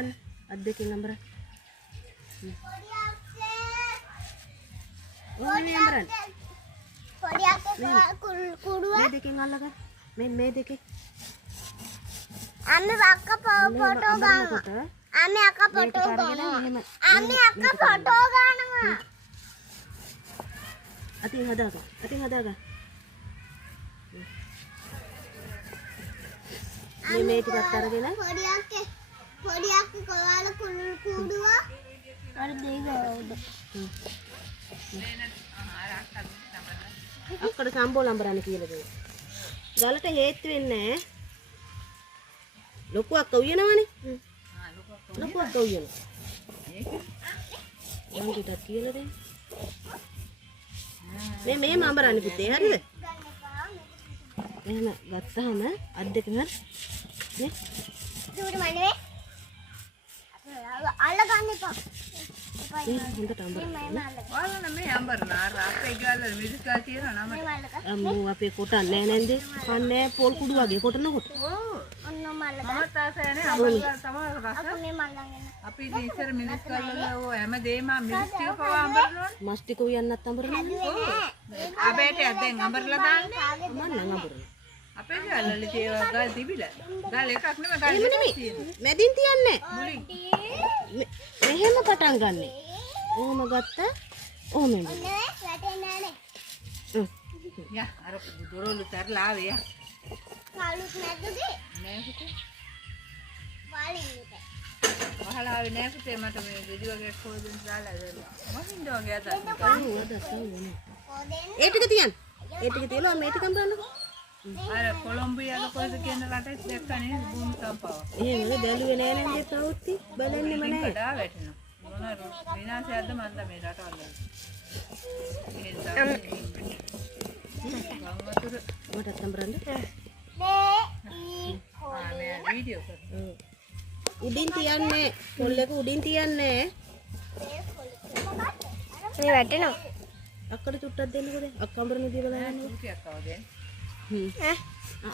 අඹරන්න. අත් දෙකෙන් අඹරන්න. ඔය අඹරන්න. පොඩි අක්කේ කුඩුව මේ දෙකෙන් අල්ලගන්න. මේ දෙකේ. අම්මේ අක්ක ෆොටෝ ගන්නවා. අම්මේ අක්ක ෆොටෝ ගන්නවා. අම්මේ අක්ක ෆොටෝ ගන්නවා. අතින් හදාගන්න. මේ ටිකත් අරගෙන පොඩි අක්කේ කොලාල කුඩුව අර දෙයිද අක්කට සම්බෝල අඹරන්න කියලා දෙන්න. ගලට හේතු වෙන්නේ නැහැ. ලොකු අක්ක උයනවනේ. ලොකු අක්ක උයනවා. මම ටිකක් කියලා දෙන්න. මේ අඹරන්න පුතේ හරිද? එහෙම ගත්තාම අත් දෙකම නේ? දුර මන්නේ. අල්ල ගන්න එපා. හොඳට අඹරන්න. ඔයාලා මේ අඹරන අර අපේ ගාල්ල මිරිස්කා තියෙනවා නම. අම්මෝ අපේ කොටන්නේ නැන්ද? කන්නේ පොල් කුඩු වගේ කොටනකොට. ඔන්න මල්ල ගන්න. මම තාසයනේ අඹරලා තමයි රස. මේ මල්ලන් අපි ඉතින් ඉස්සර මිරිස්කා වල ඔය හැමදේම මිරිස් ටික පවා අඹරනවනේ. මස් ටික උයන්නත් අඹරනවා. අපේට දැන් අඹරලා දාන්නේ. මම නම් අඹරනවා. අපේ ගාල්ල තියෙන ගල් තිබිලා. ගල් එකක් නෙමෙයි ගල් දෙකක් තියෙනවා. මැදින් තියන්නේ. මුලින් මෙහෙම පටන් ගන්නෙ. ඔහොම ගත්ත. ඔහොම එන්නේ. නේ වැටෙන්නේ නැහැ. යා අර දොරවලු තරලා ආවේ යා. කාලුත් නැද්දේ? නෑ පුතේ. වලින් වහලා ආවේ නෑ පුතේ මට මේ ගෙඩි වගේ කොහෙන්ද දාලා දෙන්න. මහින්ද වගේ අතක්. කොහෙන්ද? ඒ ටික තියන්න. ඒ ටික තියලා මේ ටික අඹරන්නකෝ. අර කොලොම්බියාල කොහෙද කියන රටේ දැක්කනේ භූමි කම්පාව. එහෙම බැලුවේ නෑ නේද කවුරුත් බලන්නෙම නෑ. කඩා වැටෙනවා. මොන විනාශයක්ද මන්ද මේ රටවල. මටත් අඹරන්න. මේ වීඩියෝ කරා. උඩින් තියන්නේ. පොල් එක උඩින් තියන්නේ. මේ වැටෙනවා. අක්කට චුට්ටක් දෙන්නකෝ දැන්. අක්ක අඹරන විදිය බලන්න. කුටියක් ආවද?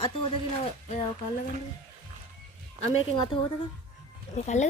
අත හොදගෙන ඔය කල්ල ගන්නකෝ. මේකෙන් අත හොදගෙන. මේ කල්ල